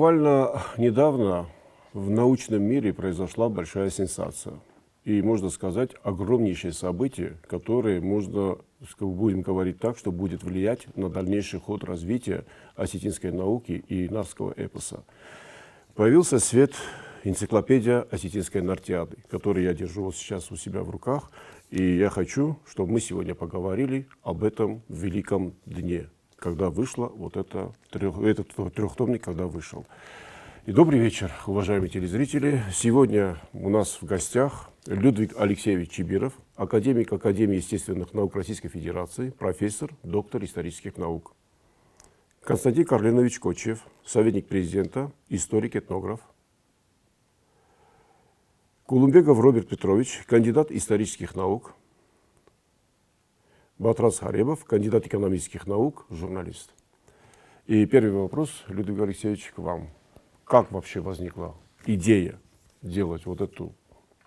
Буквально недавно в научном мире произошла большая сенсация. И, можно сказать, огромнейшее событие, которое будем говорить так, что будет влиять на дальнейший ход развития осетинской науки и нарского эпоса. Появился в свет энциклопедия осетинской нартиады, которую я держу вот сейчас у себя в руках. И я хочу, чтобы мы сегодня поговорили об этом великом дне, когда вышла этот трехтомник, когда вышел. И добрый вечер, уважаемые телезрители. Сегодня у нас в гостях Людвиг Алексеевич Чибиров, академик Академии естественных наук Российской Федерации, профессор, доктор исторических наук. Константин Карленович Кочев, советник президента, историк-этнограф. Кулумбеков Роберт Петрович, кандидат исторических наук. Батрас Харебов, кандидат экономических наук, журналист. И первый вопрос, Людвиг Алексеевич, к вам. Как вообще возникла идея делать вот эту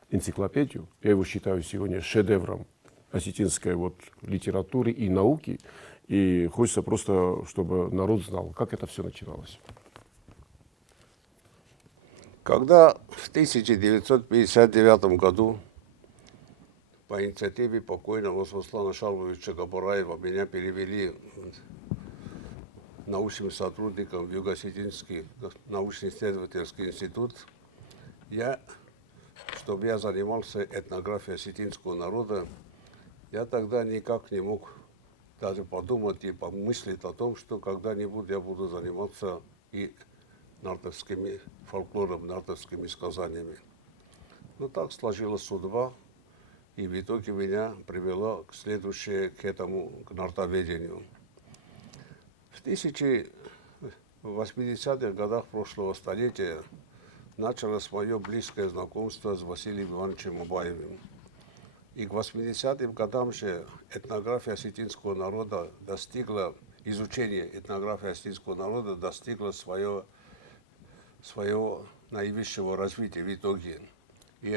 энциклопедию? Я его считаю сегодня шедевром осетинской литературы и науки. И хочется просто, чтобы народ знал, как это все начиналось. Когда в 1959 году по инициативе покойного Руслана Шалвовича Габараева меня перевели научным сотрудником в Юго-Осетинский научно-исследовательский институт, чтобы я занимался этнографией осетинского народа, я тогда никак не мог даже подумать и помыслить о том, что когда-нибудь я буду заниматься и нартовскими фольклором, нартовскими сказаниями. Но так сложилась судьба, и в итоге меня привела к этому нартоведению. В 1980-х годах прошлого столетия началось мое близкое знакомство с Василием Ивановичем Убаевым. И к 80-м годам же изучение этнографии осетинского народа достигло своего наивысшего развития в итоге. И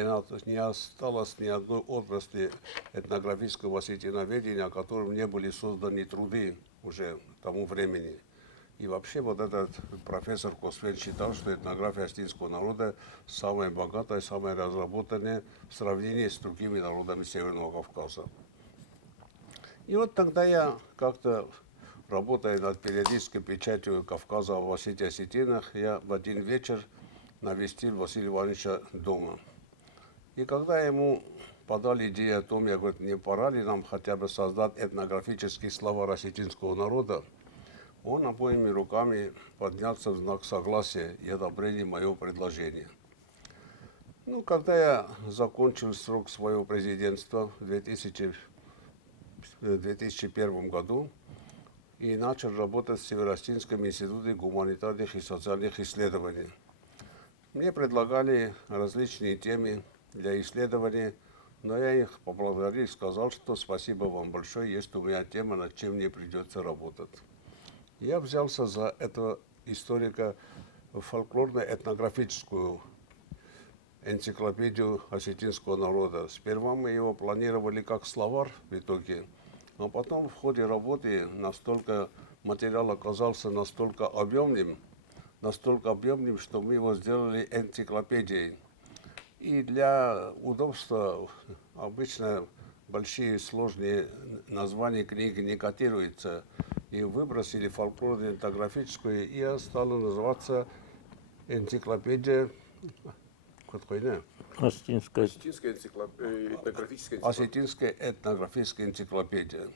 не осталось ни одной отрасли этнографического осетиноведения, о котором не были созданы труды уже к тому времени. И вообще этот профессор Косвен считал, что этнография осетинского народа самая богатая, самая разработанная в сравнении с другими народами Северного Кавказа. И вот тогда я как-то, работая над периодической печатью Кавказа в Осетии-Осетинах, я в один вечер навестил Василия Ивановича дома. И когда ему подали идею о том, я говорю, не пора ли нам хотя бы создать этнографический словарь осетинского народа, он обоими руками поднялся в знак согласия и одобрения моего предложения. Когда я закончил срок своего президентства в 2001 году и начал работать в Северо-Осетинском институте гуманитарных и социальных исследований, мне предлагали различные темы для исследования, но я их поблагодарил и сказал, что спасибо вам большое, есть у меня тема, над чем мне придется работать. Я взялся за этого историка фольклорно-этнографическую энциклопедию осетинского народа. Сперва мы его планировали как словарь в итоге, но потом в ходе работы материал оказался настолько объемным, что мы его сделали энциклопедией. И для удобства обычно большие сложные названия книги не котируются. И выбросили фольклорно-этнографическую, и стала называться энциклопедия Осетинская этнографическая энциклопедия.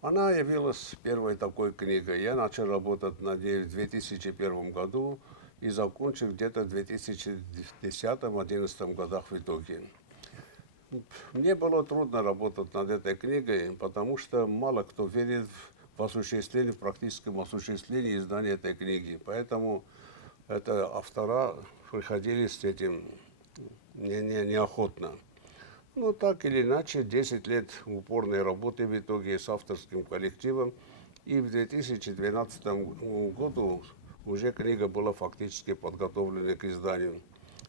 Она явилась первой такой книгой. Я начал работать над ней в 2001 году и закончил где-то в 2010-2011 годах в итоге. Мне было трудно работать над этой книгой, потому что мало кто верит в практическом осуществлении издания этой книги. Поэтому автора приходили с этим неохотно. Но так или иначе, 10 лет упорной работы в итоге с авторским коллективом. И в 2012 году уже книга была фактически подготовлена к изданию.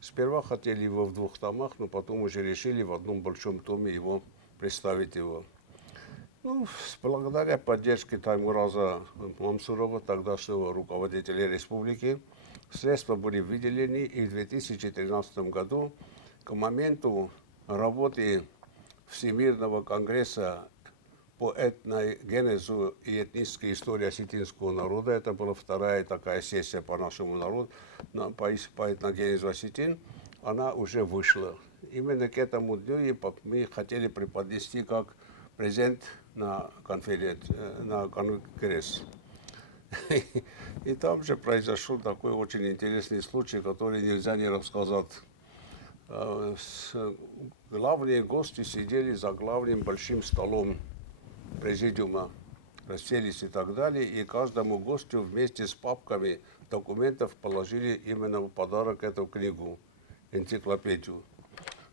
Сперва хотели его в 2 томах, но потом уже решили в одном большом томе представить его. Благодаря поддержке Таймураза Мамсурова, тогдашнего руководителя республики, средства были выделены, и в 2013 году к моменту работы Всемирного конгресса по этногенезу и этнической истории осетинского народа, это была вторая такая сессия по нашему народу, по этногенезу осетин, она уже вышла. Именно к этому дню мы хотели преподнести как презент на конгресс. И там же произошел такой очень интересный случай, который нельзя не рассказать. Главные гости сидели за главным большим столом президиума, расселись и так далее, и каждому гостю вместе с папками документов положили именно в подарок эту книгу, энциклопедию.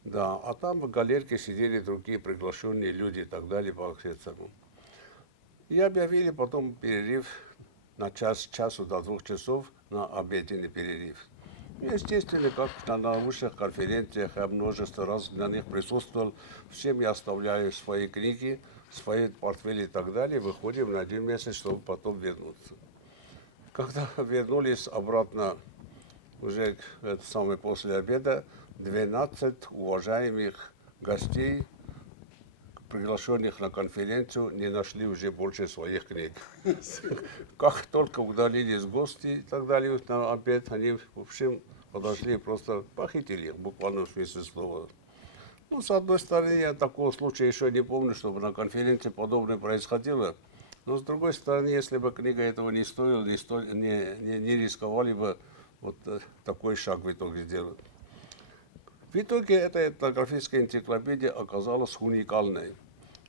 Да, а там в галерке сидели другие приглашенные люди и так далее по этому. И объявили потом перерыв на часу до 2 часов на обеденный перерыв. Естественно, как на научных конференциях, я множество раз на них присутствовал, всем я оставляю свои книги, свои портфели и так далее, выходим на 1 месяц, чтобы потом вернуться. Когда вернулись обратно, уже после обеда, 12 уважаемых гостей, приглашенных на конференцию, не нашли уже больше своих книг. Как только удалились гости и так далее на обед, они, в общем, подошли и просто похитили их, буквально в смысле слова. Ну, с одной стороны, я такого случая еще не помню, чтобы на конференции подобное происходило. Но с другой стороны, если бы книга этого не стоила, не рисковали бы вот такой шаг в итоге сделать. В итоге эта этнографическая энциклопедия оказалась уникальной,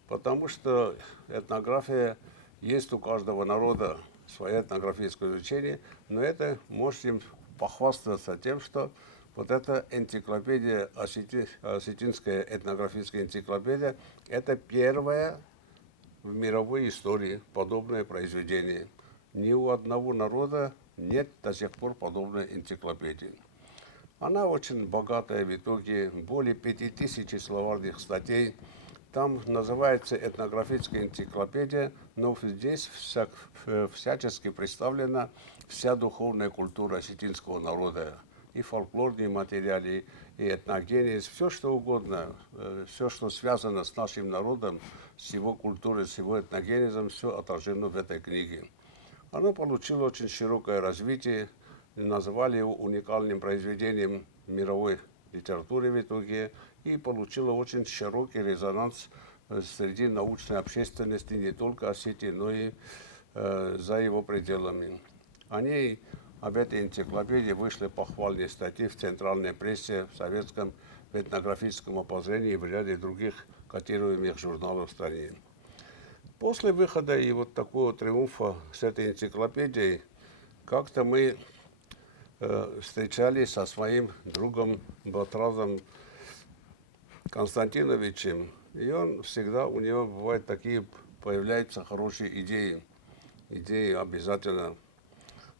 потому что этнография есть у каждого народа свое этнографическое изучение, но это можем похвастаться тем, что вот эта энциклопедия, осетинская этнографическая энциклопедия, это первое в мировой истории подобное произведение. Ни у одного народа нет до сих пор подобной энциклопедии. Она очень богатая в итоге, более 5000 словарных статей. Там называется этнографическая энциклопедия, но здесь всячески представлена вся духовная культура осетинского народа. И фольклорные материалы, и этногенез, все что угодно, все, что связано с нашим народом, с его культурой, с его этногенезом, все отражено в этой книге. Оно получило очень широкое развитие, назвали его уникальным произведением мировой литературы в итоге, и получило очень широкий резонанс среди научной общественности не только Осетии, но и за его пределами. Об этой энциклопедии вышли похвальные статьи в центральной прессе, в советском этнографическом обозрении и в ряде других котируемых журналов в стране. После выхода и вот такого триумфа с этой энциклопедией, как-то мы встречались со своим другом Батразом Константиновичем, и он всегда, у него бывают такие, появляются хорошие идеи обязательно.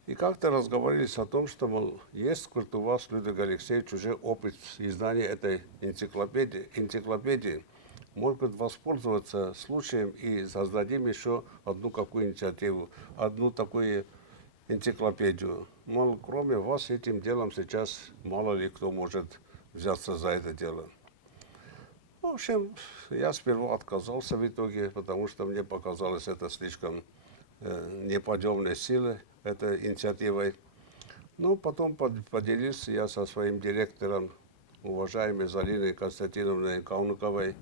И как-то разговаривались о том, что, мол, есть у вас, Людвиг Алексеевич, уже опыт издания этой энциклопедии. Может быть, воспользоваться случаем и создадим еще одну какую инициативу, одну такую энциклопедию. Мол, кроме вас этим делом сейчас мало ли кто может взяться за это дело. В общем, я сперва отказался в итоге, потому что мне показалось это слишком неподъемной силой, этой инициативой. Но потом поделился я со своим директором, уважаемой Залиной Константиновной Кауныковой,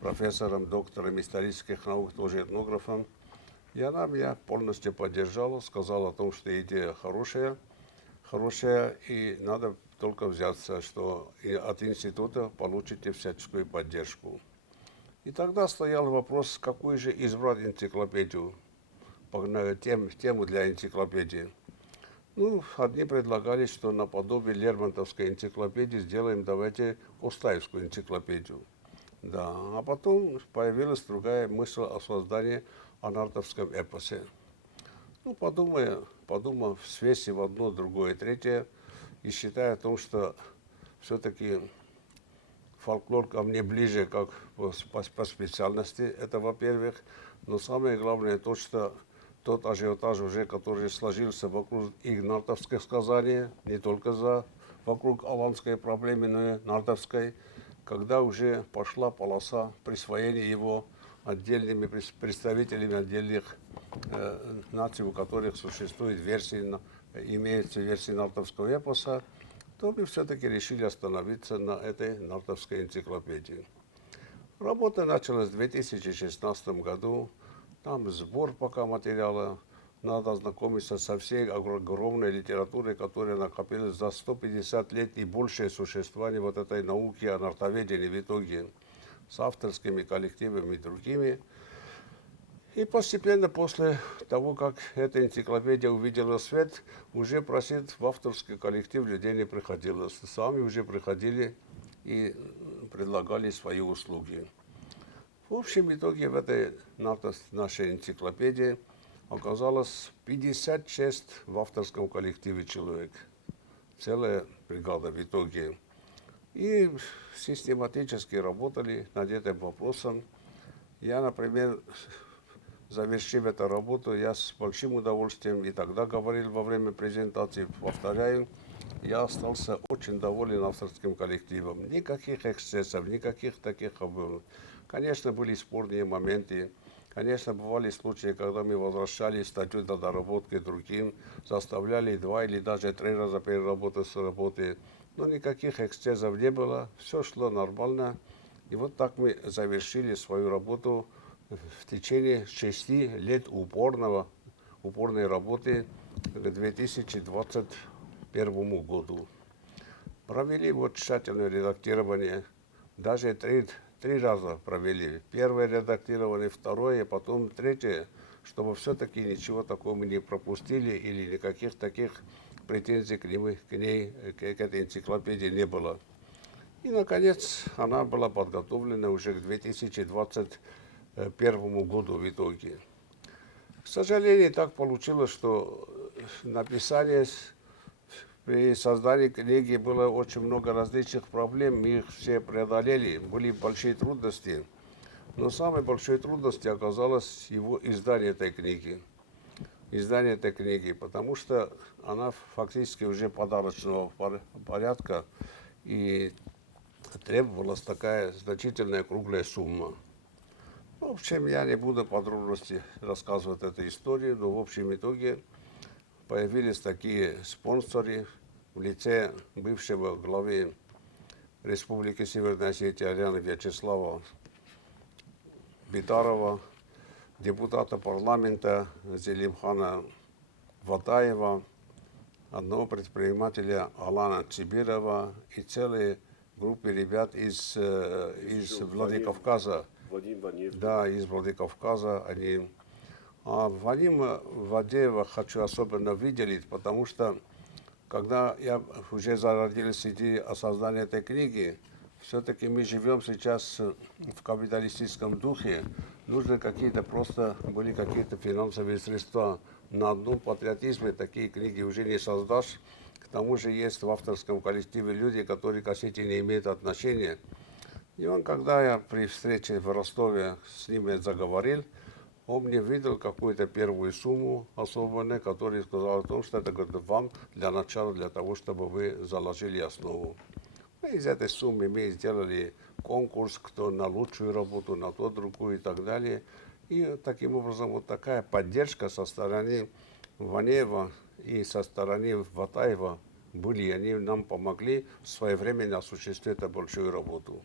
профессором, доктором исторических наук, тоже этнографом. И она меня полностью поддержала, сказала о том, что идея хорошая, и надо только взяться, что и от института получите всяческую поддержку. И тогда стоял вопрос, какую же избрать энциклопедию, тему для энциклопедии. Ну, одни предлагали, что наподобие Лермонтовской энциклопедии сделаем, давайте Костаевскую энциклопедию. Да, а потом появилась другая мысль о создании анартовском эпосе. Ну, подумав, свести в одно, другое, третье, и считая о том, что все-таки фольклор ко мне ближе, как по специальности, это во-первых, но самое главное то, что тот ажиотаж уже, который сложился вокруг игнатовских сказаний, не только вокруг аланской проблемы, но и нартовской, когда уже пошла полоса присвоения его отдельными представителями отдельных наций, у которых существует имеется версия нартовского эпоса, то мы все-таки решили остановиться на этой нартовской энциклопедии. Работа началась в 2016 году. Там сбор пока материала. Надо ознакомиться со всей огромной литературой, которая накопилась за 150 лет и большее существование вот этой науки о нартоведении в итоге с авторскими коллективами и другими. И постепенно, после того, как эта энциклопедия увидела свет, уже просить в авторский коллектив людей не приходилось. Сами уже приходили и предлагали свои услуги. В общем итоге в этой нашей энциклопедии оказалось 56 в авторском коллективе человек. Целая бригада в итоге. И систематически работали над этим вопросом. Я, например, завершив эту работу, я с большим удовольствием и тогда говорил во время презентации, повторяю, я остался очень доволен авторским коллективом. Никаких эксцессов, никаких таких обвинений. Конечно, были спорные моменты. Конечно, бывали случаи, когда мы возвращали статью до доработки другим, заставляли 2 или даже 3 раза переработать с работы. Но никаких эксцессов не было, все шло нормально. И вот так мы завершили свою работу в течение 6 лет упорной работы к 2021 году. Провели вот тщательное редактирование, даже три раза провели. Первое редактирование, второе, потом третье, чтобы все-таки ничего такого мы не пропустили или никаких таких претензий к этой энциклопедии не было. И, наконец, она была подготовлена уже к 2021 году в итоге. К сожалению, так получилось, что написание при создании книги было очень много различных проблем, мы их все преодолели, были большие трудности. Но самой большой трудностью оказалось его издание этой книги. Потому что она фактически уже подарочного порядка и требовалась такая значительная круглая сумма. В общем, я не буду подробности рассказывать эту историю, но в общем итоге появились такие спонсоры в лице бывшего главы Республики Северная Осетия Ариана Вячеслава Битарова, депутата парламента Зелимхана Ватаева, одного предпринимателя Алана Цибирова и целой группы ребят из Владикавказа. Да, из Владикавказа они. А Вадима Вадеева хочу особенно выделить, потому что когда я уже зародилась идея о создании этой книги, все-таки мы живем сейчас в капиталистическом духе. Нужны были какие-то финансовые средства. На одном патриотизме такие книги уже не создашь. К тому же есть в авторском коллективе люди, которые к Осетии не имеют отношения. И когда я при встрече в Ростове с ними заговорил, он мне выдал какую-то первую сумму особенную, который сказал о том, что это вам для начала, для того, чтобы вы заложили основу. И из этой суммы мы сделали конкурс, кто на лучшую работу, на то, другую и так далее. И таким образом вот такая поддержка со стороны Ванеева и со стороны Ватаева были. Они нам помогли своевременно осуществить эту большую работу.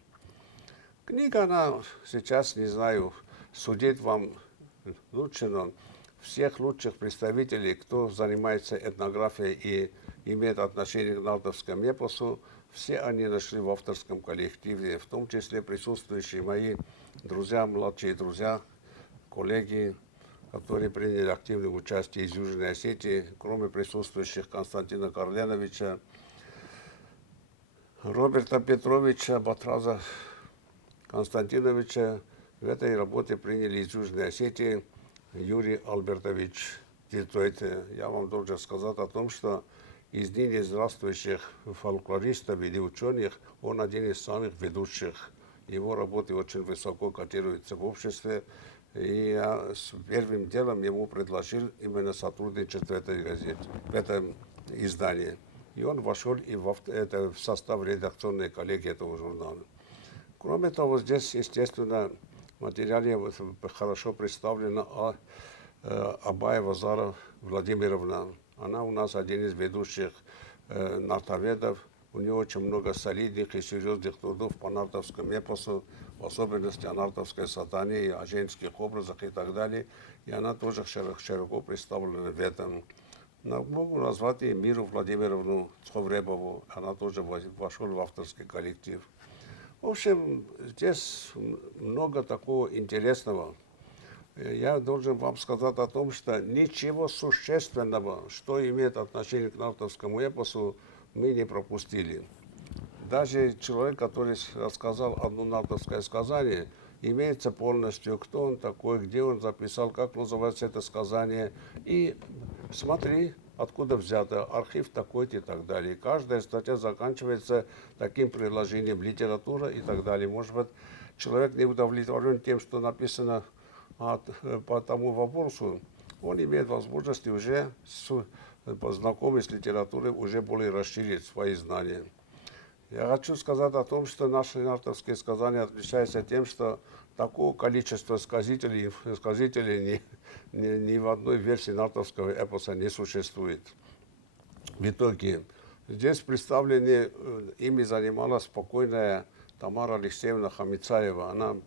Книга, она сейчас, не знаю, судить вам лучше, но всех лучших представителей, кто занимается этнографией и имеет отношение к нартовскому эпосу, все они нашли в авторском коллективе, в том числе присутствующие мои друзья, младшие друзья, коллеги, которые приняли активное участие из Южной Осетии, кроме присутствующих Константина Карленовича, Роберта Петровича, Батраза Константиновича. В этой работе приняли из Южной Осетии Юрий Альбертович Титойте. Я вам должен сказать о том, что из ныне здравствующих фольклористов или ученых он один из самых ведущих. его работы очень высоко котируются в обществе. И я с первым делом ему предложил именно сотрудничество в этой газете, в этом издании. И он вошел и в состав редакционной коллегии этого журнала. Кроме того, здесь, естественно, в материале хорошо представлена Абаева Зара Владимировна. Она у нас один из ведущих нартоведов. У нее очень много солидных и серьезных трудов по нартовскому эпосу, в особенности о нартовской сатане, о женских образах и так далее. И она тоже широко представлена в этом. Могу назвать и Миру Владимировну Цховребову. Она тоже вошла в авторский коллектив. В общем, здесь много такого интересного. Я должен вам сказать о том, что ничего существенного, что имеет отношение к нартовскому эпосу, мы не пропустили. Даже человек, который рассказал одно нартовское сказание, имеется полностью, кто он такой, где он записал, как называется это сказание. И смотри, откуда взято, архив такой-то и так далее. Каждая статья заканчивается таким предложением литература и так далее. Может быть, человек не удовлетворен тем, что написано по тому вопросу, он имеет возможность уже познакомиться с литературой, уже более расширить свои знания. Я хочу сказать о том, что наши нартовские сказания отличаются тем, что такого количества сказителей ни в одной версии нартовского эпоса не существует. В итоге, здесь представлены, ими занималась покойная Тамара Алексеевна Хамицаева.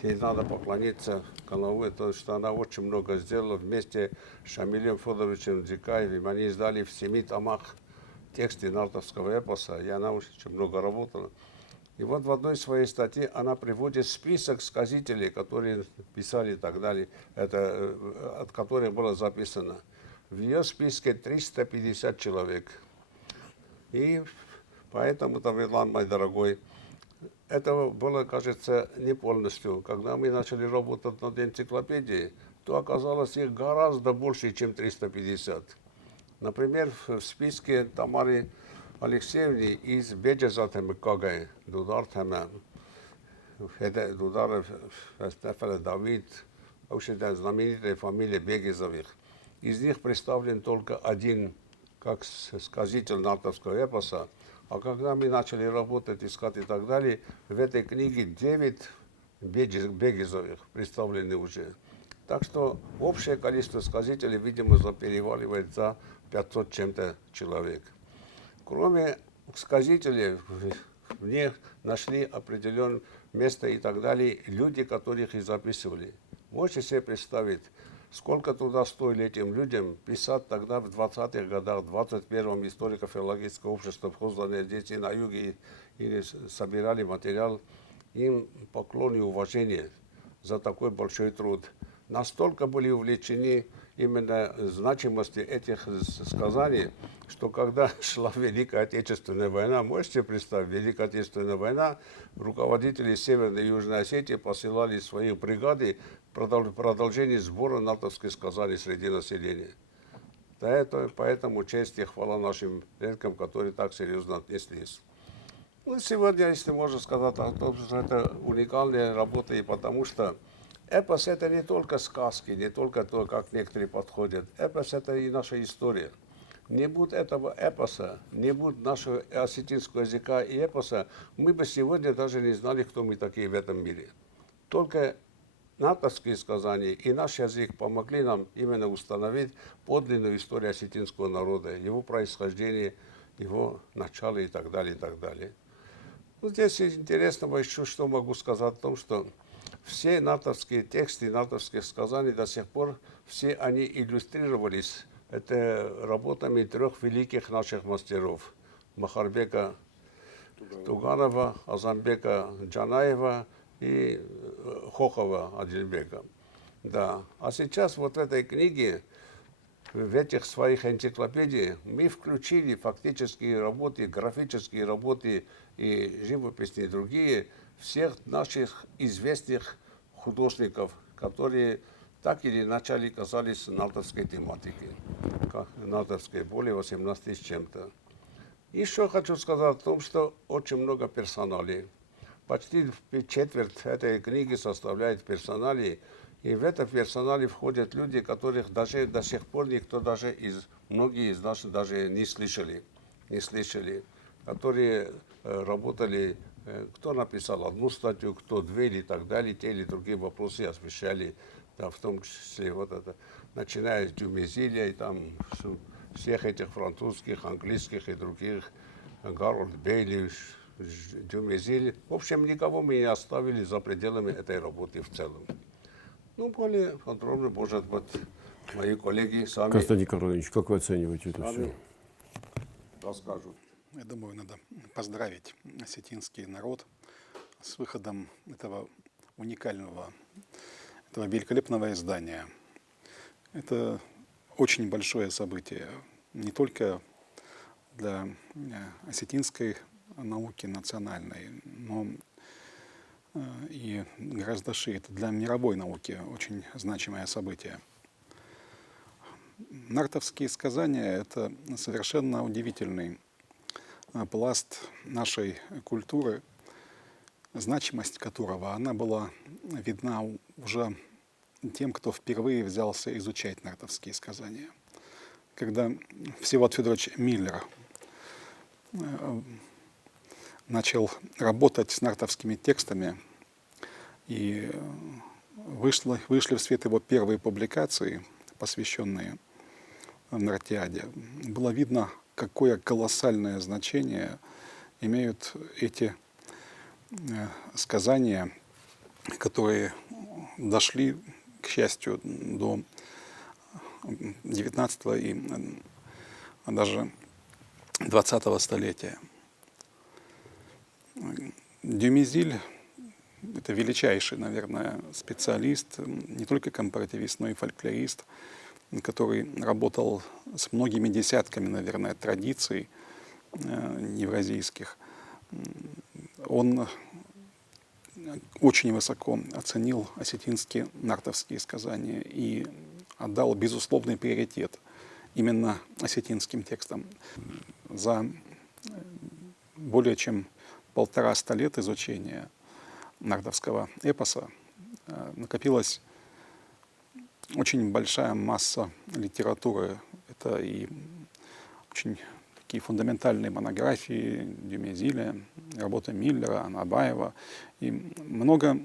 Ей надо поклониться головой, потому что она очень много сделала вместе с Шамилем Федоровичем Дзикаевым. Они издали в 7 томах тексты нартовского эпоса, и она очень много работала. И вот в одной своей статье она приводит список сказителей, которые писали и так далее, от которых было записано. В ее списке 350 человек. И поэтому, Таврилан, мой дорогой, этого было, кажется, не полностью. Когда мы начали работать над энциклопедией, то оказалось их гораздо больше, чем 350. Например, в списке Тамары Алексеевны из Беджазатами Кагай, Дудар Давид, вообще знаменитая фамилия Бегизовых. Из них представлен только один, как сказитель нартовского эпоса. А когда мы начали работать, искать и так далее, в этой книге 9 Бегизовых представлены уже. Так что общее количество сказителей, видимо, переваливает за 500 чем-то человек. Кроме сказителей, в них нашли определенное место и так далее люди, которых и записывали. Можете себе представить, сколько труда стоило этим людям писать тогда в 20-х годах, в 21-м историко-филологическое общество, созданное здесь и на юге, и собирали материал. Им поклон и уважение за такой большой труд. Настолько были увлечены именно значимостью этих сказаний, что когда шла Великая Отечественная война, можете представить, Великая Отечественная война, руководители Северной и Южной Осетии посылали свои бригады продолжение сбора нартовских сказаний среди населения. Поэтому честь и хвала нашим предкам, которые так серьезно отнеслись. Ну, сегодня, если можно сказать о том, что это уникальная работа, и потому что эпос – это не только сказки, не только то, как некоторые подходят. Эпос – это и наша история. Не будь этого эпоса, не будь нашего осетинского языка и эпоса, мы бы сегодня даже не знали, кто мы такие в этом мире. Только нартовские сказания и наш язык помогли нам именно установить подлинную историю осетинского народа, его происхождение, его начало и так далее, и так далее. Ну, здесь интересного еще, что могу сказать о том, что все нартовские тексты, нартовских сказаний до сих пор, все они иллюстрировались работами 3 великих наших мастеров. Махарбека Туганова, Азамбека Джанаева и Хохова Адильбека. Да. А сейчас вот в этой книге, в этих своих энциклопедиях мы включили фактические работы, графические работы и живописные и другие всех наших известных художников, которые так или иначе касались нартовской тематики, нартовской, более 18 с чем-то. Еще хочу сказать о том, что очень много персоналей. почти четверть этой книги составляет персонали. И в это персонале входят люди, которых даже до сих пор никто даже многие из нас даже не слышали. Не слышали. Которые работали, кто написал одну статью, кто две и так далее, те или другие вопросы освещали, да, в том числе вот это, начиная с Дюмезиля и там всех этих французских, английских и других, Гарольд Бейли, Дюмезиль. В общем, никого мы не оставили за пределами этой работы в целом. Ну, более подробно, может быть, мои коллеги сами, Константин Карлович, как вы оцениваете это все? сами расскажут. Я думаю, надо поздравить осетинский народ с выходом этого уникального, этого великолепного издания. Это очень большое событие не только для осетинской науки национальной, но и гораздо шире. Это для мировой науки очень значимое событие. Нартовские сказания — это совершенно удивительный пласт нашей культуры, значимость которого она была видна уже тем, кто впервые взялся изучать нартовские сказания. Когда Всеволод Федорович Миллер начал работать с нартовскими текстами, и вышли в свет его первые публикации, посвященные Нартиаде, было видно, какое колоссальное значение имеют эти сказания, которые дошли, к счастью, до XIX и даже XX столетия. Дюмезиль — это величайший, наверное, специалист, не только компаративист, но и фольклорист, который работал с многими десятками, наверное, традиций евразийских. Он очень высоко оценил осетинские нартовские сказания и отдал безусловный приоритет именно осетинским текстам. За более чем 150 лет изучения нартовского эпоса накопилась очень большая масса литературы. Это и очень такие фундаментальные монографии Дюмезиля, работы Миллера, Анабаева и много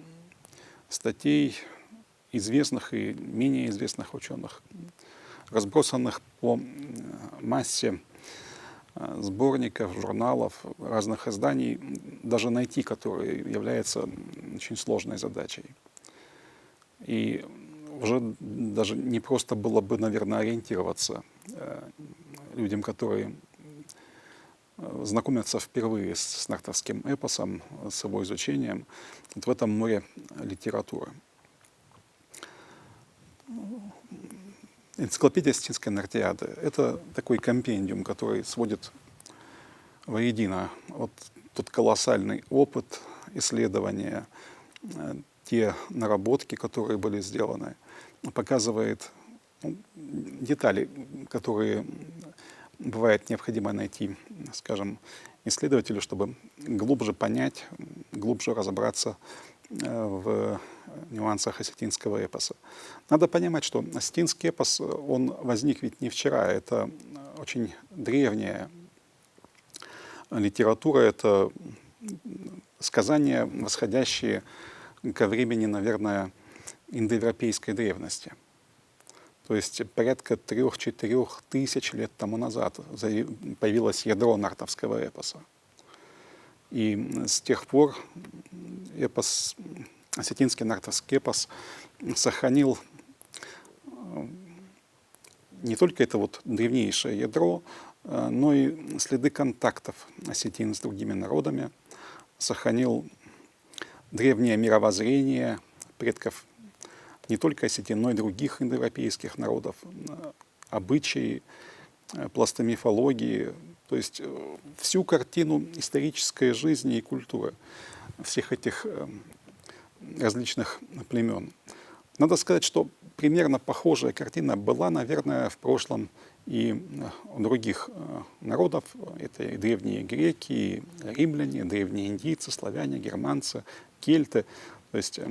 статей известных и менее известных ученых, разбросанных по массе сборников, журналов, разных изданий, даже найти которые является очень сложной задачей. И уже даже не просто было бы, наверное, ориентироваться людям, которые знакомятся впервые с нартовским эпосом, с его изучением, вот в этом море литературы. Энциклопедия осетинской Нартиады — это такой компендиум, который сводит воедино вот тот колоссальный опыт исследования, те наработки, которые были сделаны, показывает детали, которые бывает необходимо найти, скажем, исследователю, чтобы глубже понять, глубже разобраться в нюансах осетинского эпоса. Надо понимать, что осетинский эпос, он возник ведь не вчера, это очень древняя литература, это сказания, восходящие ко времени, наверное, индоевропейской древности. То есть порядка 3-4 тысяч лет тому назад появилось ядро нартовского эпоса. И с тех пор эпос, осетинский нартовский эпос сохранил не только это вот древнейшее ядро, но и следы контактов осетин с другими народами, сохранил древнее мировоззрение предков не только осетин, но и других индоевропейских народов, обычаи, пласты мифологии, то есть всю картину исторической жизни и культуры всех этих различных племен. Надо сказать, что примерно похожая картина была, наверное, в прошлом и у других народов. Это и древние греки, и римляне, древние индийцы, славяне, германцы, кельты, то есть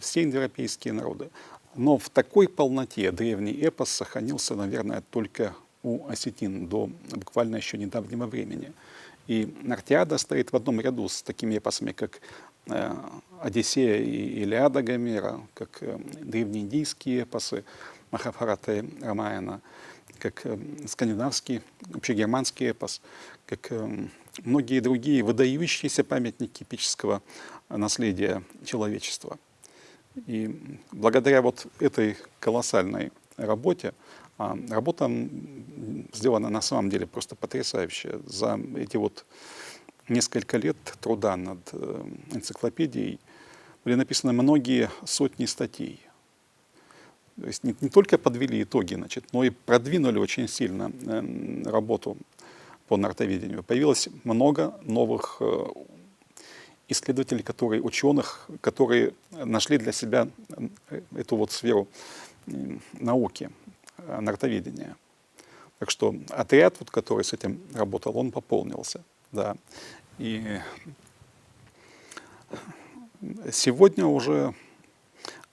все индоевропейские народы. Но в такой полноте древний эпос сохранился, наверное, только у осетин до буквально еще недавнего времени. И Нартиада стоит в одном ряду с такими эпосами, как Одиссея и Илиада Гомера, как древнеиндийские эпосы Махабхарата и Рамаяна, как скандинавский, общегерманский эпос, как многие другие выдающиеся памятники эпического наследия человечества. И благодаря вот этой колоссальной работе, работа сделана на самом деле просто потрясающая. За эти вот несколько лет труда над энциклопедией были написаны многие сотни статей. То есть не только подвели итоги, значит, но и продвинули очень сильно работу по нартоведению. Появилось много новых исследователей, ученых, которые нашли для себя эту вот сферу науки, нартоведения. Так что отряд, вот, который с этим работал, он пополнился. Да. И сегодня уже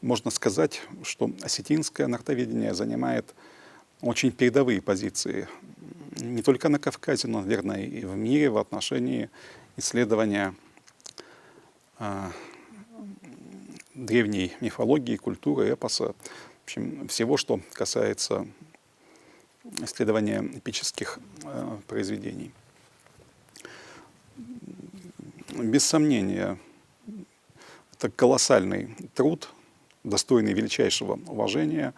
можно сказать, что осетинское нартоведение занимает очень передовые позиции не только на Кавказе, но, наверное, и в мире в отношении исследования древней мифологии, культуры, эпоса, в общем, всего, что касается исследования эпических произведений. Без сомнения, это колоссальный труд, достойный величайшего уважения.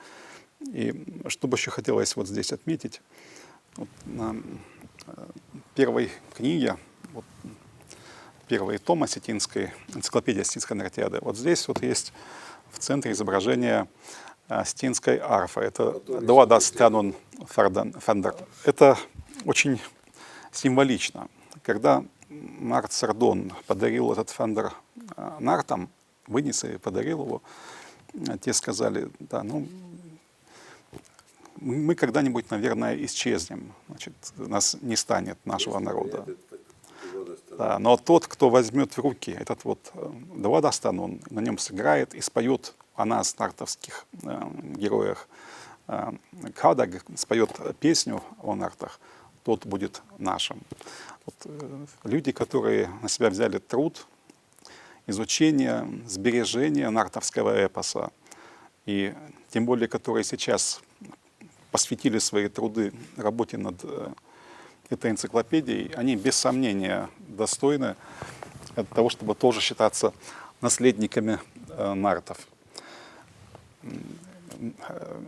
И что бы еще хотелось вот здесь отметить, вот на первой книге, вот, первый том осетинской, энциклопедия осетинской нартиады, вот здесь вот есть в центре изображение осетинской арфы. Это «Дуадас Танун Фандер». Это очень символично. Когда Нарт Сардон подарил этот фандер нартам, вынес и подарил его, те сказали, да, ну, мы когда-нибудь, наверное, исчезнем, значит, нас не станет, нашего народа. Да, но тот, кто возьмет в руки этот вот Дуадастан, он на нем сыграет и споет о нас, нартовских героях, Кадаг споет песню о нартах, тот будет нашим. Вот, люди, которые на себя взяли труд изучения, сбережения нартовского эпоса, и тем более, которые сейчас посвятили свои труды работе над этой энциклопедией, они без сомнения достойны того, чтобы тоже считаться наследниками нартов.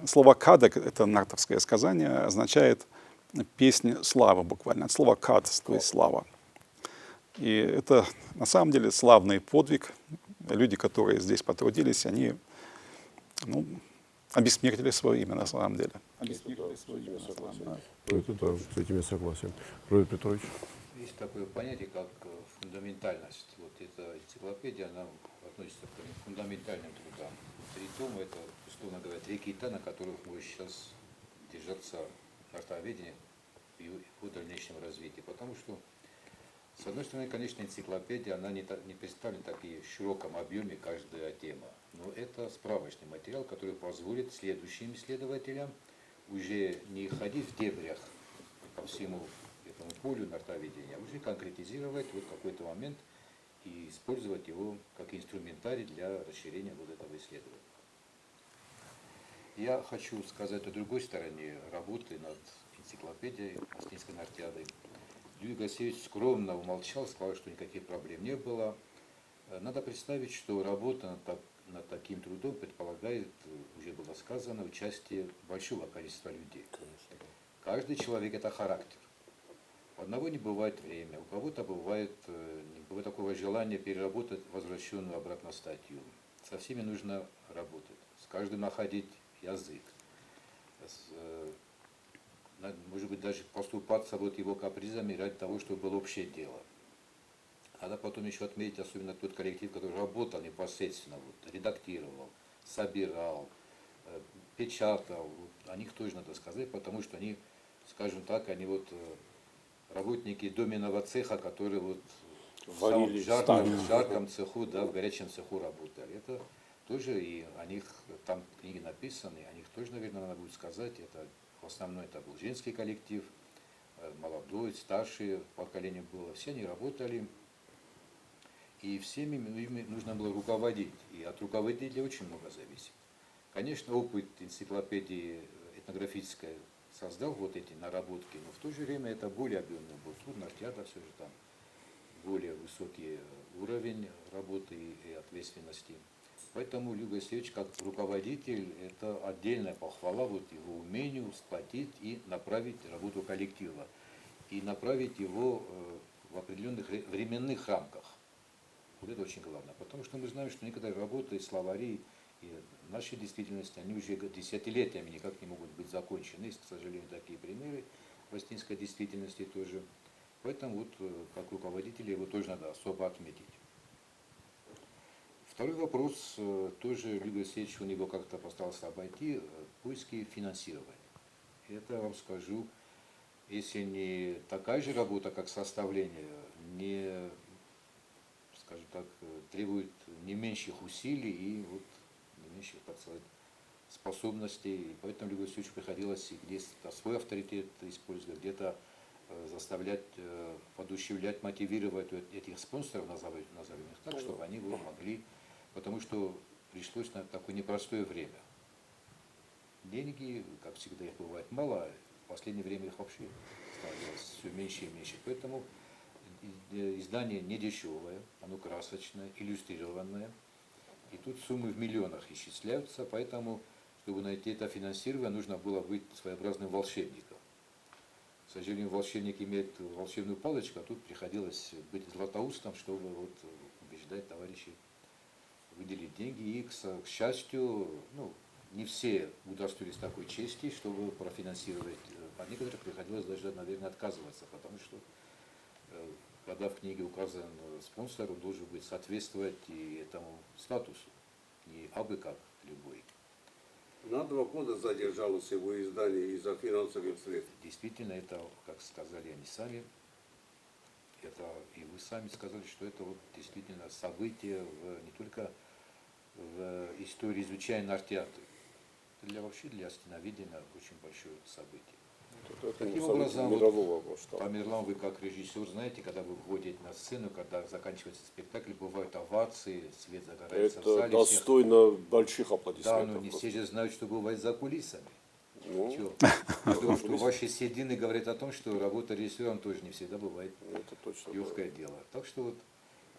Слово «кадак» — это нартовское сказание, означает «песнь славы» буквально. От слова «кад», то есть «слава». И это на самом деле славный подвиг. Люди, которые здесь потрудились, они обессмертили свое имя на самом деле. Обессмертили свое имя на самом деле. Это да, с этим я согласен. Роберт Петрович. Есть такое понятие, как фундаментальность. Вот эта энциклопедия, она относится к фундаментальным трудам. Три тома — это, условно говоря, три кита, на которых может сейчас держаться нартоведение и его дальнейшем развитии. Потому что, с одной стороны, конечно, энциклопедия, она не представлена так и в широком объеме каждая тема. Но это справочный материал, который позволит следующим исследователям уже не ходить в дебрях по всему этому полю нартоведения, а уже конкретизировать вот какой-то момент и использовать его как инструментарий для расширения вот этого исследования. Я хочу сказать о другой стороне работы над энциклопедией осетинской нартиады. Юрий Гасевич скромно умолчал, сказал, что никаких проблем не было. Надо представить, что работа над таким трудом предполагает, уже было сказано, участие большого количества людей. Каждый человек — это характер. У одного не бывает время, у кого-то бывает такого желания переработать возвращенную обратно статью. Со всеми нужно работать, с каждым находить язык. Может быть, даже поступаться вот его капризами ради того, чтобы было общее дело. Надо потом еще отметить, особенно тот коллектив, который работал непосредственно, вот, редактировал, собирал, печатал. Вот, о них тоже надо сказать, потому что они, скажем так, они вот работники доменного цеха, которые вот в самом Варили жарком цеху, да, в горячем цеху работали. Это тоже, и о них там книги написаны, о них тоже, наверное, надо будет сказать. Это в основном это был женский коллектив, молодой, старшее поколение было. Все они работали, и всеми ими нужно было руководить. И от руководителя очень много зависит. Конечно, опыт энциклопедии этнографической создал вот эти наработки, но в то же время это более объемный был труд, Нартьяда все же там более высокий уровень работы и ответственности. Поэтому Юрий Васильевич как руководитель, это отдельная похвала вот его умению сплотить и направить работу коллектива. И направить его в определенных временных рамках. Вот это очень главное. Потому что мы знаем, что некоторые работы, словари и нашей действительности, они уже десятилетиями никак не могут быть закончены. Есть, к сожалению, такие примеры в астинской действительности тоже. Поэтому вот как руководителя его тоже надо особо отметить. Второй вопрос, тоже Юрий Васильевич, у него как-то постарался обойти, поиски финансирования. Это, я вам скажу, если не такая же работа, как составление, не, скажем так, требует не меньших усилий и вот не меньших, так сказать, способностей. И поэтому Юрию Васильевичу приходилось где-то свой авторитет использовать, где-то заставлять, воодушевлять, мотивировать этих спонсоров, назовем их так, чтобы они могли, потому что пришлось на такое непростое время. Деньги, как всегда, их бывает мало, в последнее время их вообще становилось все меньше и меньше. Поэтому издание не дешевое, оно красочное, иллюстрированное. И тут суммы в миллионах исчисляются, поэтому, чтобы найти это финансирование, нужно было быть своеобразным волшебником. К сожалению, волшебник имеет волшебную палочку, а тут приходилось быть златоустом, чтобы вот убеждать товарищей выделить деньги. И, к счастью, ну, не все удостоились такой чести, чтобы профинансировать. От некоторых приходилось даже, наверное, отказываться, потому что, когда в книге указан спонсор, он должен быть соответствовать и этому статусу, не абы как любой. На 2 года задержалось его издание из-за финансовых средств. Действительно, это, как сказали они сами, это и вы сами сказали, что это вот действительно событие не только в истории изучения Нартьяды, вообще для астиноведения очень большое событие. Таким образом, Тамерлан, вы как режиссер знаете, когда вы входите на сцену, когда заканчивается спектакль, бывают овации, свет загорается в зале. Это достойно больших Да, аплодисментов. но не все же знают, что бывает за кулисами. Ну, Я думаю, что ваши седины говорят о том, что работа режиссером тоже не всегда бывает это точно. легкое дело. Так что вот,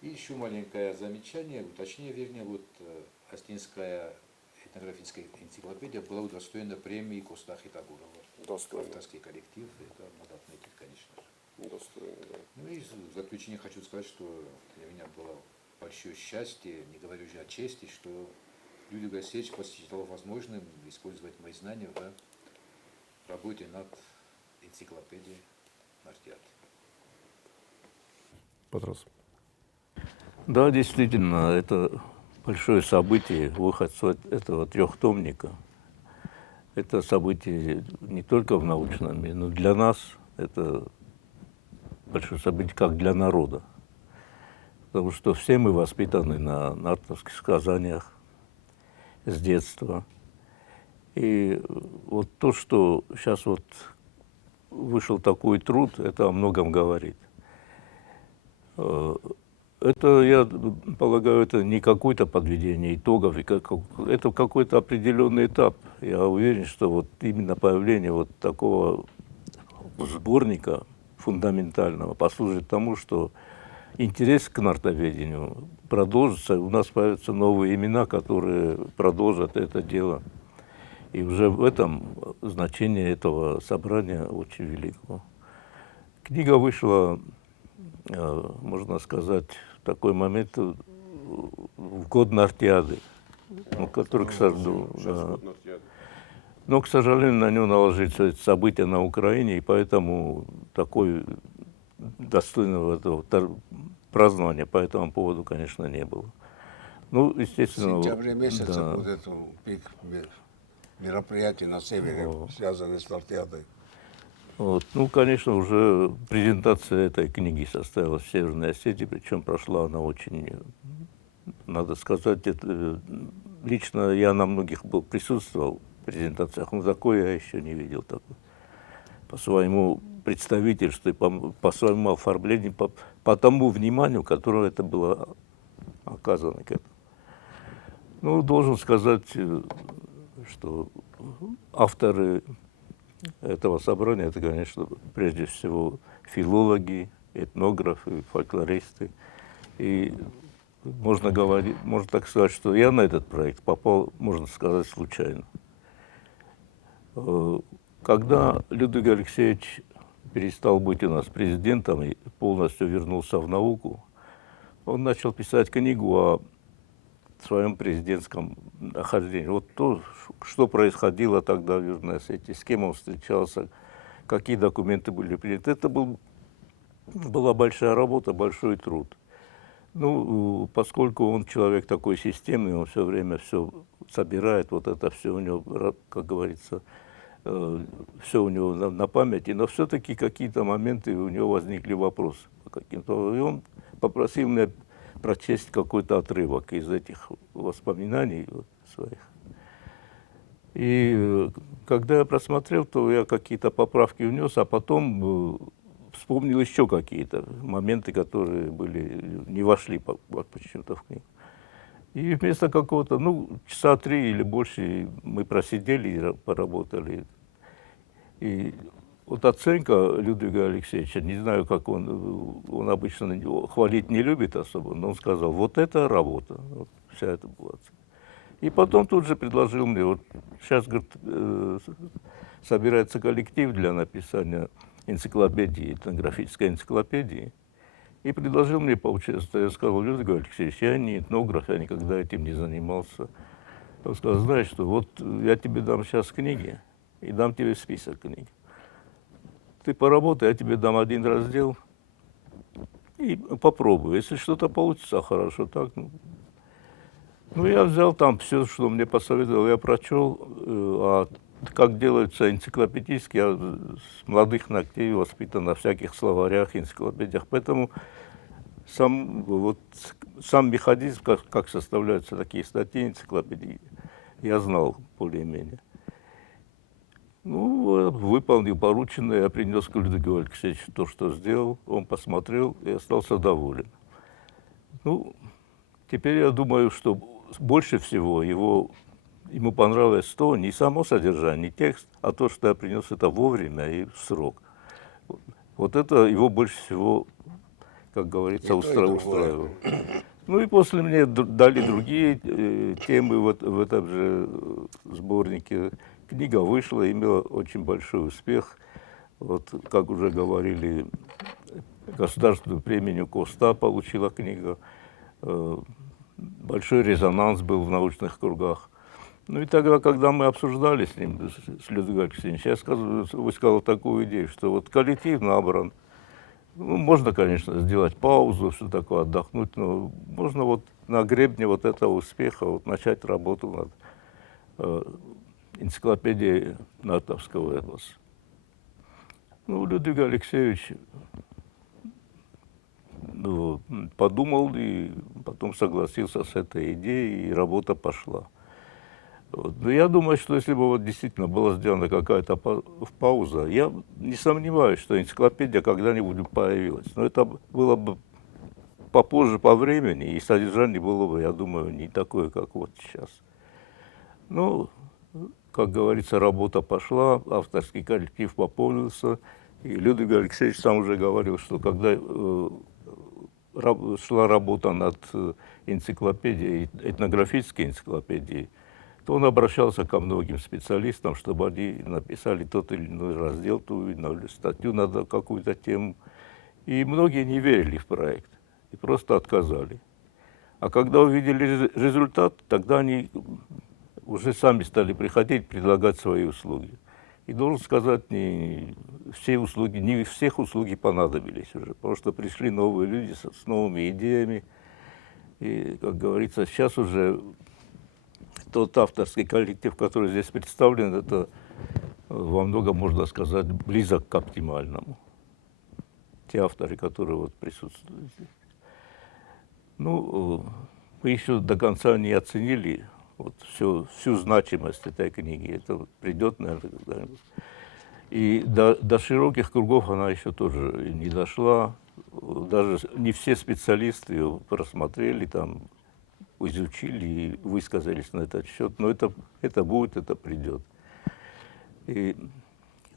и еще маленькое замечание, уточнение, вернее, вот Астинская этнографическая энциклопедия была удостоена премии Костахи Тагурова. Достойно. Авторский коллектив, это надо отметить, конечно же. Достойно, да. Ну и в заключение хочу сказать, что для меня было большое счастье, не говорю уже о чести, что Юрий Васильевич посчитал возможным использовать мои знания в работе над энциклопедией Нартьяды. Патрас. Да, действительно, это большое событие, выход этого трехтомника. Это событие не только в научном мире, но для нас это большое событие как для народа. Потому что все мы воспитаны на нартовских сказаниях с детства. И вот то, что сейчас вот вышел такой труд, это о многом говорит. Это, я полагаю, это не какое-то подведение итогов, это какой-то определенный этап. Я уверен, что вот именно появление вот такого сборника фундаментального послужит тому, что интерес к нартоведению продолжится, у нас появятся новые имена, которые продолжат это дело. И уже в этом значение этого собрания очень велико. Книга вышла, можно сказать, в такой момент в год Нартьяды, который, к сожалению, но, к сожалению, на него наложились события на Украине, и поэтому такой достойного этого празднования по этому поводу, конечно, не было. Ну, естественно, В сентябре месяце да. будет пик мероприятий на севере, связанных с Спартиадой. Вот. Ну, конечно, уже презентация этой книги состоялась в Северной Осетии, причем прошла она очень, надо сказать, это, лично я на многих присутствовал в презентациях, но такое я еще не видел. Такой. По своему представительству и по своему оформлению, по тому вниманию, которое это было оказано к этому. Ну, должен сказать, что авторы этого собрания, это, конечно, прежде всего филологи, этнографы, фольклористы. И можно так сказать, что я на этот проект попал, можно сказать, случайно. Когда Людвиг Алексеевич перестал быть у нас президентом и полностью вернулся в науку, он начал писать книгу о своем президентском нахождении. Вот то, что происходило тогда в Южной Осетии, с кем он встречался, какие документы были приняты. Это была большая работа, большой труд. Ну, поскольку он человек такой системный, он все время все собирает, вот это все у него, как говорится, все у него на памяти, но все-таки какие-то моменты у него возникли вопросы каким-то. И он попросил меня прочесть какой-то отрывок из этих воспоминаний своих. И когда я просмотрел, то я какие-то поправки внес, а потом вспомнил еще какие-то моменты, которые не вошли почему-то в книгу. И вместо какого-то, часа 3 или больше мы просидели и поработали. И вот оценка Людвига Алексеевича, не знаю, как он обычно хвалить не любит особо, но он сказал, вот это работа, вот вся эта была оценка. И потом тут же предложил мне, вот сейчас, говорит, собирается коллектив для написания энциклопедии, этнографической энциклопедии, и предложил мне поучаствовать. Я сказал, Людвиг Алексеевич, я не этнограф, я никогда этим не занимался. Он сказал, знаешь что, вот я тебе дам сейчас книги и дам тебе список книг. Ты поработай, я тебе дам один раздел и попробуй. Если что-то получится, хорошо, так. Ну, я взял там все, что мне посоветовал, я прочел. А как делаются энциклопедически, я с молодых ногтей воспитан на всяких словарях, энциклопедиях. Поэтому сам механизм, как составляются такие статьи энциклопедии, я знал более-менее. Ну, выполнил порученное, я принес к Людвигу Алексеевичу то, что сделал. Он посмотрел и остался доволен. Ну, теперь я думаю, что больше всего ему понравилось то, не само содержание, не текст, а то, что я принес это вовремя и в срок. Вот это его больше всего, как говорится, устраивало. Ну и после мне дали другие темы в этом же сборнике. Книга вышла, имела очень большой успех. Вот, как уже говорили, государственную премию КОСТА получила книга. Большой резонанс был в научных кругах. Ну и тогда, когда мы обсуждали с ним, с Людвигом Алексеевичем, я высказал такую идею, что вот коллектив набран. Ну, можно, конечно, сделать паузу, что такое, отдохнуть, но можно вот на гребне вот этого успеха вот начать работу над энциклопедией натовского эпоса. Ну, Людвиг Алексеевич подумал и потом согласился с этой идеей, и работа пошла. Вот. Но я думаю, что если бы вот действительно была сделана какая-то пауза, я не сомневаюсь, что энциклопедия когда-нибудь появилась. Но это было бы попозже по времени, и содержание было бы, я думаю, не такое, как вот сейчас. Ну, как говорится, работа пошла, авторский коллектив пополнился, и Людвиг Алексеевич сам уже говорил, что когда шла работа над энциклопедией, этнографической энциклопедией, то он обращался ко многим специалистам, чтобы они написали тот или иной раздел, ту или иную статью на какую-то тему. И многие не верили в проект и просто отказали. А когда увидели результат, тогда они уже сами стали приходить, предлагать свои услуги. И должен сказать, не всех услуги понадобились уже, потому что пришли новые люди с новыми идеями. И, как говорится, сейчас уже тот авторский коллектив, который здесь представлен, это во многом, можно сказать, близок к оптимальному. Те авторы, которые вот присутствуют здесь. Ну, мы еще до конца не оценили вот всю значимость этой книги. Это вот придет, наверное, когда-нибудь. И до широких кругов она еще тоже не дошла. Даже не все специалисты ее просмотрели, там, изучили и высказались на этот счет. Но это будет, это придет. И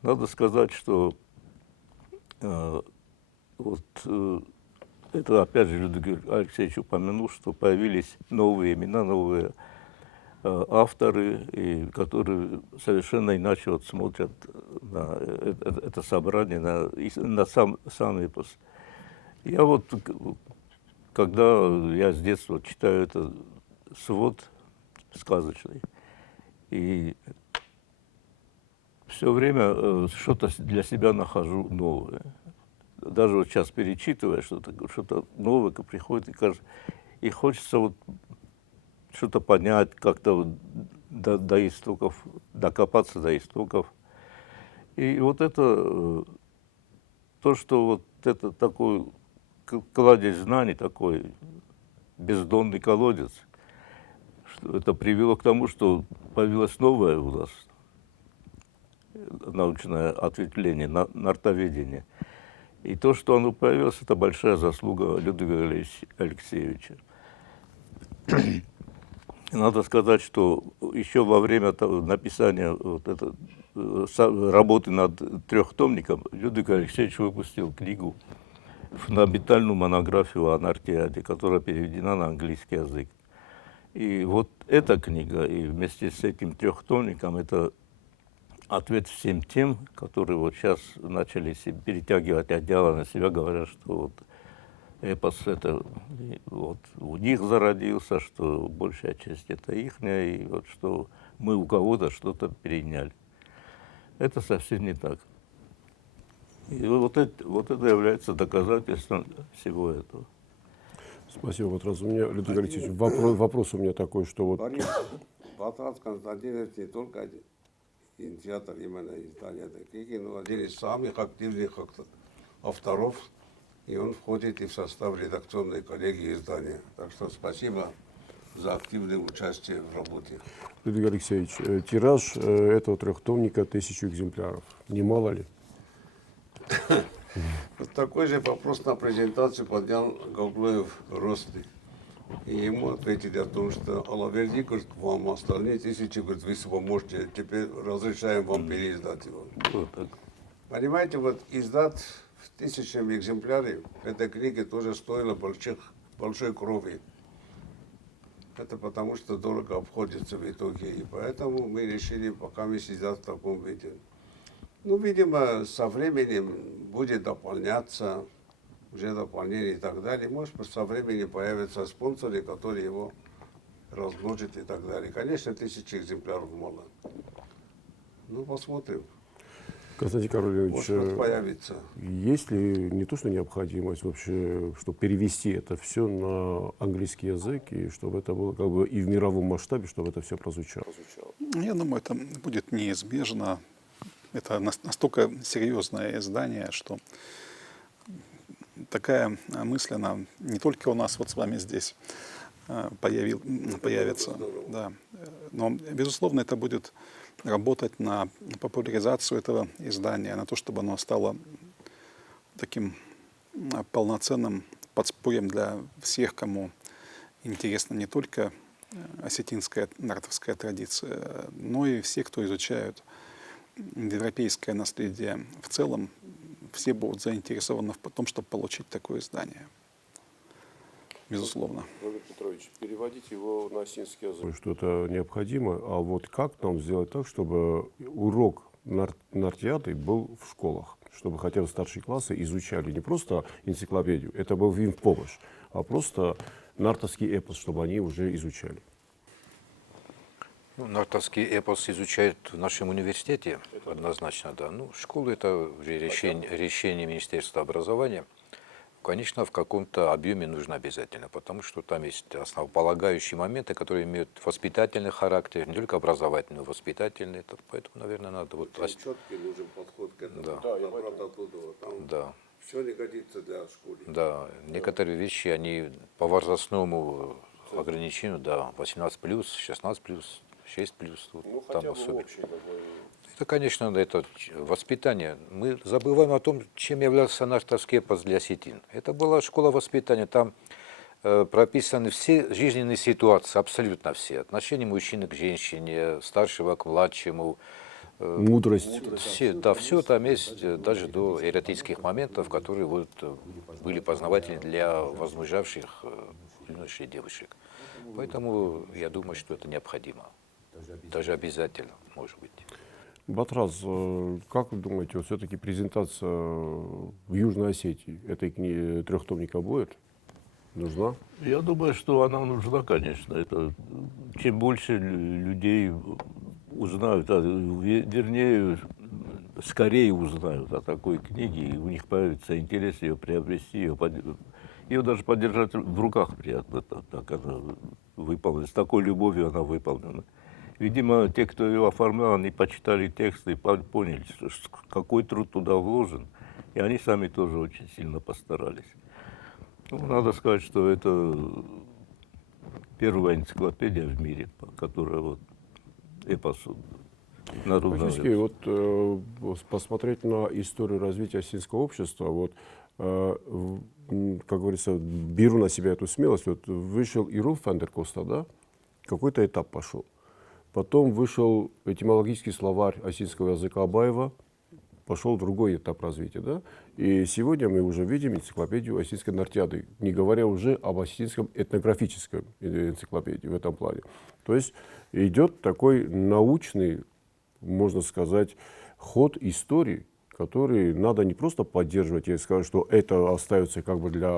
надо сказать, что это опять же Людвиг Алексеевич упомянул, что появились новые имена, новые авторы, и которые совершенно иначе вот смотрят на это собрание, на сам эпос. Я вот, когда я с детства читаю этот свод сказочный, и все время что-то для себя нахожу новое. Даже вот сейчас перечитывая что-то новое приходит, и кажется, и хочется вот что-то понять, как-то вот до истоков, докопаться до истоков. И вот это, то, что вот это такой кладезь знаний, такой бездонный колодец, что это привело к тому, что появилось новое у нас научное ответвление, нартоведение. И то, что оно появилось, это большая заслуга Людвига Алексеевича. Надо сказать, что еще во время написания вот работы над трехтомником Людвиг Алексеевич выпустил книгу, фундаментальную монографию о Нартиаде, которая переведена на английский язык. И вот эта книга, и вместе с этим трехтомником, это ответ всем тем, которые вот сейчас начали перетягивать одеяло на себя, говорят, что вот эпос это вот у них зародился, что большая часть это ихняя, и вот что мы у кого-то что-то переняли. Это совсем не так. И вот это является доказательством всего этого. Спасибо. Вот раз у меня, Людвиг Алексеевич, вопрос у меня такой, что вот... Борис Батрат Константинович не только инициатор именно издания этой книги, но один из самых активных авторов, и он входит и в состав редакционной коллегии издания. Так что спасибо за активное участие в работе. Людвиг Алексеевич, тираж этого трехтомника 1000 экземпляров. Немало ли? Такой же вопрос на презентацию поднял Гаглоев Росты. И ему ответили о том, что Алаверди, говорит, вам остальные 1000, говорит, вы поможете, теперь разрешаем вам переиздать его. Вот так. Понимаете, вот издать в 1000 экземпляре этой книги тоже стоило большой крови. Это потому, что дорого обходится в итоге. И поэтому мы решили пока мы издать в таком виде. Ну, видимо, со временем будет дополняться, уже дополнение и так далее. Может, со временем появятся спонсоры, которые его размножат и так далее. Конечно, 1000 экземпляров мало. Ну, посмотрим. Константин Карольевич, Может, появится. есть ли не то, что необходимость вообще, чтобы перевести это все на английский язык, и чтобы это было как бы и в мировом масштабе, чтобы это все прозвучало? Я думаю, это будет неизбежно. Это настолько серьезное издание, что такая мысль, она не только у нас вот с вами здесь появится, да, но, безусловно, это будет работать на популяризацию этого издания, на то, чтобы оно стало таким полноценным подспорьем для всех, кому интересна не только осетинская нартовская традиция, но и все, кто изучают европейское наследие в целом, все будут заинтересованы в том, чтобы получить такое издание. Безусловно. Владимир Петрович, переводить его на осетинский язык. Что это необходимо, а вот как нам сделать так, чтобы урок Нартиады был в школах, чтобы хотя бы старшие классы изучали не просто энциклопедию, это был им в помощь, а просто нартовский эпос, чтобы они уже изучали. Ну, нартовский эпос изучают в нашем университете, однозначно, да. Ну, школы это уже решение Министерства образования. Конечно, в каком-то объеме нужно обязательно, потому что там есть основополагающие моменты, которые имеют воспитательный характер, не только образовательный, но и воспитательный. Это, поэтому, наверное, надо вот... Четкий нужен подход к этому. Да. Забрать оттуда. Там Да, все не годится для школы. да. Некоторые вещи, они по возрастному ограничению, да, 18+, 16+, 6+, вот Ну, там хотя бы особенно. общий такой. Это, конечно, это воспитание. Мы забываем о том, чем являлся наш Таскепас для осетин. Это была школа воспитания. Там прописаны все жизненные ситуации, абсолютно все. Отношения мужчины к женщине, старшего к младшему. Мудрость. Все, да, все там есть, даже до эротических моментов, которые вот были познавательны для возмужавших юношей и девушек. Поэтому я думаю, что это необходимо. Даже обязательно, может быть. Батраз, как вы думаете, вот все-таки презентация в Южной Осетии этой книги трехтомника будет? Нужна? Я думаю, что она нужна, конечно. Это, чем больше людей узнают, вернее, скорее узнают о такой книге, и у них появится интерес ее приобрести, ее даже подержать в руках приятно, так она выполнена, с такой любовью она выполнена. Видимо, те, кто ее оформлял, они почитали текст и поняли, какой труд туда вложен, и они сами тоже очень сильно постарались. Ну, надо сказать, что это первая энциклопедия в мире, которая вот эпосу народного. Фактически, вот посмотреть на историю развития осетинского общества, вот, как говорится, беру на себя эту смелость. Вот вышел Ирул Фендеркоста, да, какой-то этап пошел. Потом вышел этимологический словарь осетинского языка Абаева, пошел другой этап развития. Да? И сегодня мы уже видим энциклопедию осетинской нартиады, не говоря уже об осетинском этнографическом энциклопедии в этом плане. То есть идет такой научный, можно сказать, ход истории, который надо не просто поддерживать и сказать, что это остается как бы для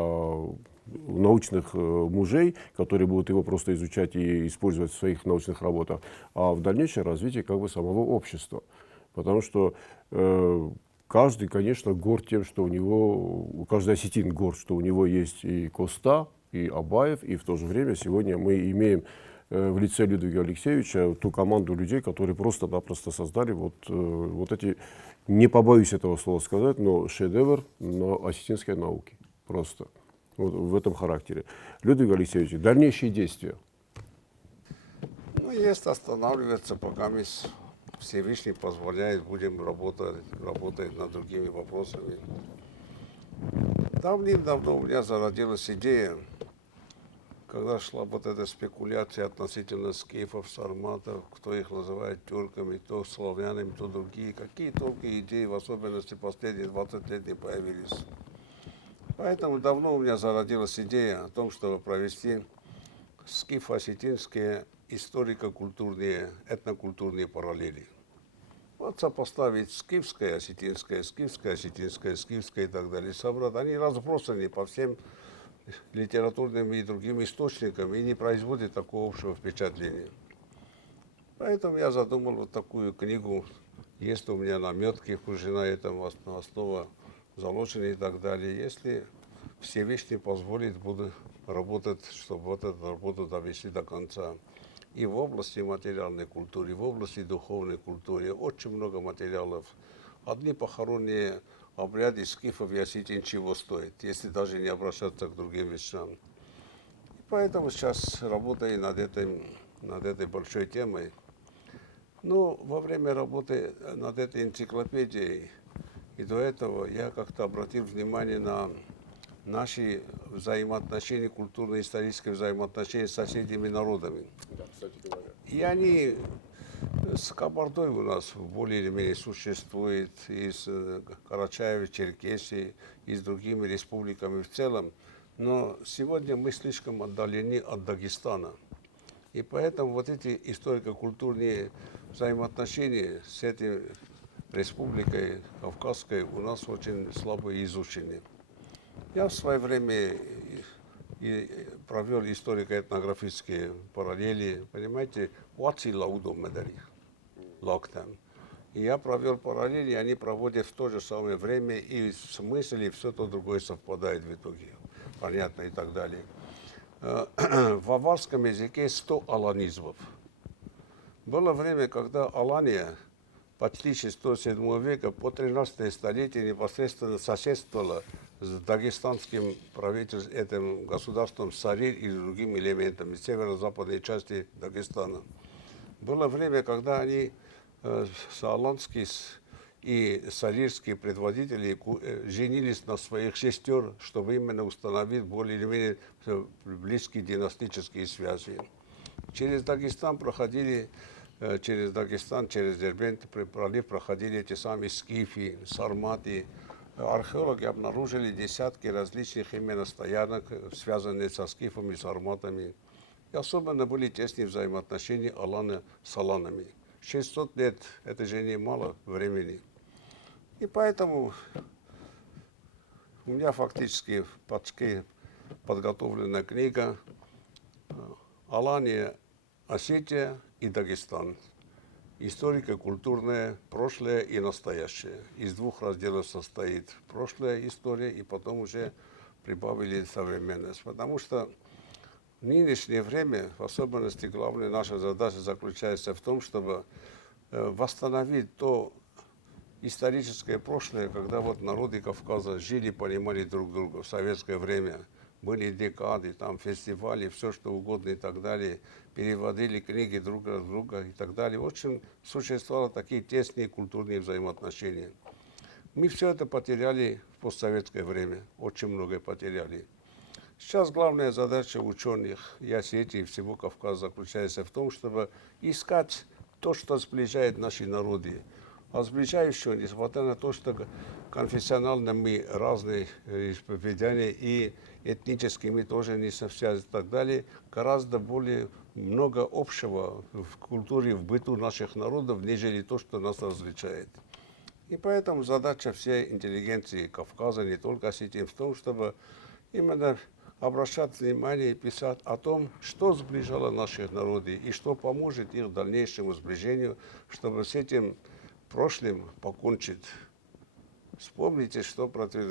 научных мужей, которые будут его просто изучать и использовать в своих научных работах, а в дальнейшем развитии как бы самого общества. Потому что каждый, конечно, горд тем, что у него, каждый осетин горд, что у него есть и Коста, и Абаев, и в то же время сегодня мы имеем в лице Людвига Алексеевича ту команду людей, которые просто-напросто создали вот эти, не побоюсь этого слова сказать, но шедевр осетинской науки. Просто вот в этом характере. Людвиг Алексеевич, дальнейшие действия. Ну, есть останавливаться, пока Всевышний позволяет, будем работать над другими вопросами. Давным-давно у меня зародилась идея, когда шла вот эта спекуляция относительно скифов, сарматов, кто их называет тюрками, кто славянами, кто другие. Какие только идеи, в особенности последние 20 лет, не появились. Поэтому давно у меня зародилась идея о том, чтобы провести скифо-осетинские историко-культурные, этнокультурные параллели. Вот сопоставить скифское, осетинское, скифское, осетинское, скифское и так далее. Собрать. Они разбросаны по всем литературным и другим источникам и не производят такого общего впечатления. Поэтому я задумал вот такую книгу. Есть у меня наметки, уже на этом основа заложена и так далее. Если Всевышний позволит, буду работать, чтобы вот эту работу довести до конца. И в области материальной культуры, и в области духовной культуры очень много материалов. Одни похоронные обряды скифов и осетин чего стоят, если даже не обращаться к другим вещам. И поэтому сейчас работаю над этой большой темой. Но во время работы над этой энциклопедией и до этого я как-то обратил внимание на наши взаимоотношения, культурно-исторические взаимоотношения с соседними народами. Да, кстати говоря. И они с Кабардой у нас более или менее существует, и с Карачаевой, Черкесией, и с другими республиками в целом. Но сегодня мы слишком отдалены от Дагестана. И поэтому вот эти историко-культурные взаимоотношения с этой республикой Кавказской у нас очень слабо изучены. Я в свое время провел историко-этнографические параллели, понимаете, Уаци Лаудо Медари, Локтан. И я провел параллели, они проводят в то же самое время, и в смысле все то другое совпадает в итоге. Понятно и так далее. В аварском языке 100 аланизмов. Было время, когда Алания почти 607 века по 13 столетие непосредственно соседствовала с дагестанским правительством, этим государством Сариль и другими элементами северо-западной части Дагестана. Было время, когда они, сааланские и сарильские предводители, женились на своих сестер, чтобы именно установить более или менее близкие династические связи. Через Дагестан проходили, через Дербент пролив проходили эти самые скифи, сарматы. Археологи обнаружили десятки различных именно стоянок, связанных со скифами, сарматами. И особенно были тесные взаимоотношения Алана с аланами. 600 лет – это же немало времени. И поэтому у меня фактически подготовлена книга «Алания, Осетия и Дагестан. Историко-культурное прошлое и настоящее». Из двух разделов состоит прошлая история, и потом уже прибавили современность. Потому что в нынешнее время, в особенности, главная наша задача заключается в том, чтобы восстановить то историческое прошлое, когда вот народы Кавказа жили, понимали друг друга в советское время. Были декады, там фестивали, все что угодно и так далее. Переводили книги друг от друга и так далее. В общем, существовали такие тесные культурные взаимоотношения. Мы все это потеряли в постсоветское время, очень многое потеряли. Сейчас главная задача ученых и Осетии, и всего Кавказа заключается в том, чтобы искать то, что сближает наши народы. А сближающего, несмотря на то, что конфессионально мы разные исповедания и этнически мы тоже не совсем и так далее, гораздо более много общего в культуре, в быту наших народов, нежели то, что нас различает. И поэтому задача всей интеллигенции Кавказа, не только Осетии, в том, чтобы именно обращать внимание и писать о том, что сближало наших народов и что поможет их дальнейшему сближению, чтобы с этим прошлым покончить. Вспомните, что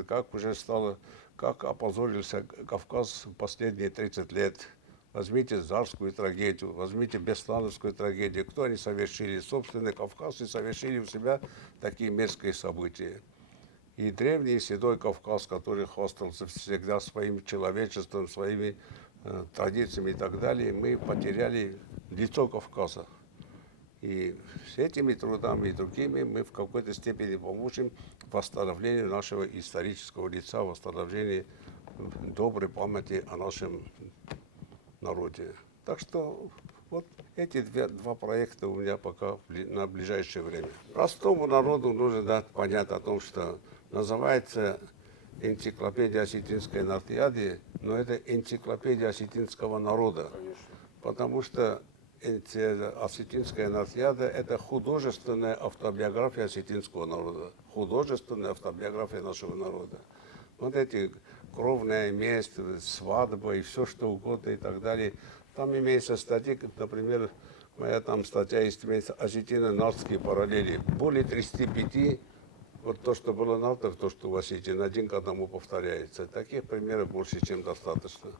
как уже стало, как опозорился Кавказ в последние 30 лет. Возьмите Зарскую трагедию, возьмите Беслановскую трагедию. Кто они совершили? Собственно, кавказцы совершили у себя такие мерзкие события. И древний седой Кавказ, который хвастался всегда своим человечеством, своими традициями и так далее, мы потеряли лицо Кавказа. И с этими трудами и другими мы в какой-то степени поможем восстановлению нашего исторического лица, восстановлению доброй памяти о нашем народе. Так что вот эти два проекта у меня пока на ближайшее время. Простому народу нужно дать понять о том, что называется энциклопедия осетинской нартиады, но это энциклопедия осетинского народа. Потому что осетинская нартиада – это художественная автобиография осетинского народа, художественная автобиография нашего народа. Вот эти кровная месть, свадьба и все что угодно и так далее. Там имеется статьи, например, моя там статья есть осетино-нартские параллели. Более 35, вот то, что было на Нартах, то, что в Осетии, один к одному повторяется. Таких примеров больше, чем достаточно.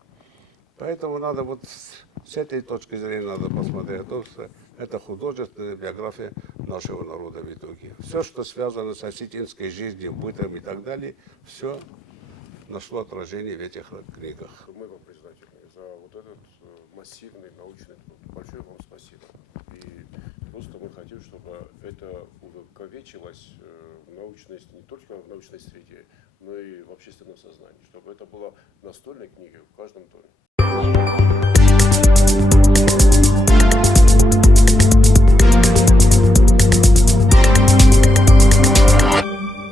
Поэтому надо вот с этой точки зрения надо посмотреть, то, что это художественная биография нашего народа в итоге. Все, что связано с осетинской жизнью, бытом и так далее, все нашло отражение в этих книгах. Мы вам признательны за вот этот массивный научный труд. Большое вам спасибо. И просто мы хотим, чтобы это увековечилось в научности, не только в научной среде, но и в общественном сознании, чтобы это была настольная книга в каждом доме.